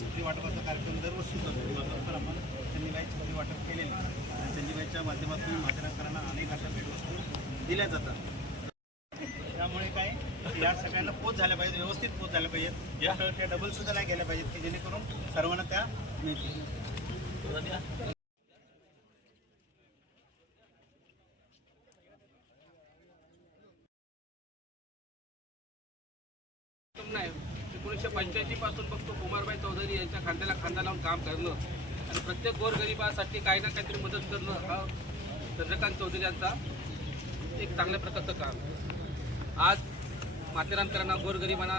छत्री वाटपाचा कार्यक्रम दरवर्षी करतो. तर आपण संजीबाई छत्री वाटप केलेले आणि संजीबाईच्या माध्यमातून माथेरानकरांना अनेक अशा भेटवस्तू दिल्या जातात. त्यामुळे काय या सगळ्यांना पोच झाल्या पाहिजेत, व्यवस्थित पोच झाल्या पाहिजेत. त्या डबलसुद्धा नाही गेल्या पाहिजेत की जेणेकरून सर्वांना त्या मिळतील. नाही 1985 पासून बघतो कुमारबाई चौधरी यांच्या खांद्याला खांदा लावून काम करणं आणि प्रत्येक गोरगरिबासाठी काही ना काहीतरी मदत करणं हा चंद्रकांत चौधरी यांचा एक चांगल्या प्रकारचं काम. आज माथेरानकरांना गोरगरिबांना